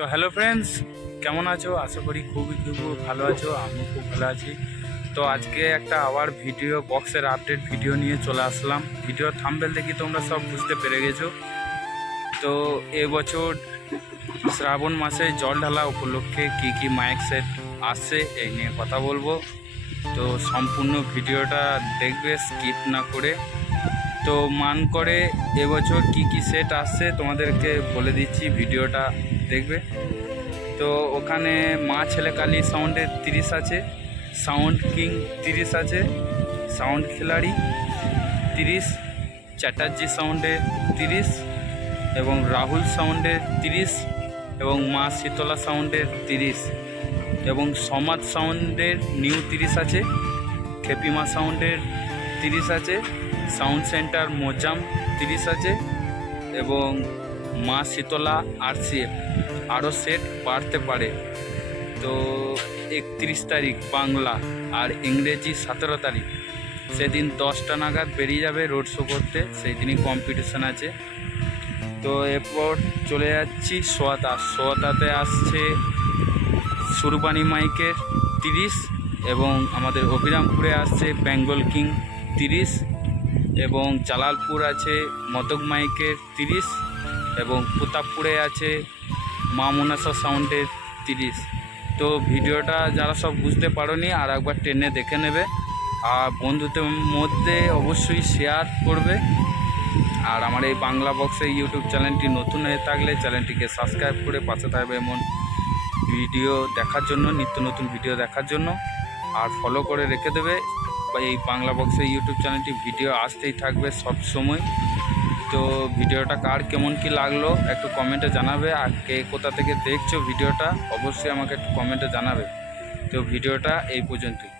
তো hello friends, কেমন আছো? আশা করি খুবই ভালো আছো। আমিও খুব ভালো আছি। তো আজকে একটা আবার ভিডিও বক্সের আপডেট ভিডিও নিয়ে চলে আসলাম। ভিডিওর থাম্বনেল দেখি তোমরা সব বুঝতে পেরে গেছো। তো এবছর শ্রাবণ মাসে জল ঢালা উপলক্ষে কি মাইক সেট আসছে এই নিয়ে কথা বলবো। তো সম্পূর্ণ ভিডিওটা দেখবে স্কিপ না করে। তো মান করে এবছর কি সেট আসছে তোমাদেরকে বলে দিচ্ছি, ভিডিওটা দেখবে। তো ওখানে মা ছেলে কালী সাউন্ডের 30 আছে, সাউন্ড কিং 30 আছে, সাউন্ড খিলাড়ি 30, চ্যাটার্জি সাউন্ডের 30 এবং রাহুল সাউন্ডের 30 এবং মা শীতলা সাউন্ডের 30 এবং সমাজ সাউন্ডের নিউ 30 আছে, খেপিমা সাউন্ডের 30 আছে, সাউন্ড সেন্টার মোজাম 30 আছে এবং মা শীতলা RCF আরও সেট বাড়তে পারে। তো 31 তারিখ বাংলা আর ইংরেজি 17 তারিখ, সেদিন 10টা নাগাদ বেরিয়ে যাবে রোড শো করতে, সেই দিনই কম্পিটিশান আছে। তো এরপর চলে যাচ্ছি সোয়াতাতে আসছে সুরবানি মাইকের 30 এবং আমাদের অভিরামপুরে আসছে বেঙ্গল কিং 30 এবং জালালপুর আছে মদক মাইকের 30 এবং প্রতাপপুরে আছে মা মনাসা সাউন্ডের 30। তো ভিডিওটা যারা সব বুঝতে পারোনি আর একবার টেনে দেখে নেবে, আর বন্ধুদের মধ্যে অবশ্যই শেয়ার করবে। আর আমার এই বাংলা বক্সের ইউটিউব চ্যানেলটি নতুন হয়ে থাকলে চ্যানেলটিকে সাবস্ক্রাইব করে পাশে থাকবে এমন ভিডিও দেখার জন্য, নিত্য নতুন ভিডিও দেখার জন্য। আর ফলো করে রেখে দেবে এই বাংলা বক্সের ইউটিউব চ্যানেলটি, ভিডিও আসতেই থাকবে সব সময়। তো ভিডিওটা কার কেমন কি লাগলো একটু কমেন্টে জানাবে, আর কে কোথা থেকে দেখছো ভিডিওটা অবশ্যই আমাকে একটু কমেন্টে জানাবে। তো ভিডিওটা এই পর্যন্তই।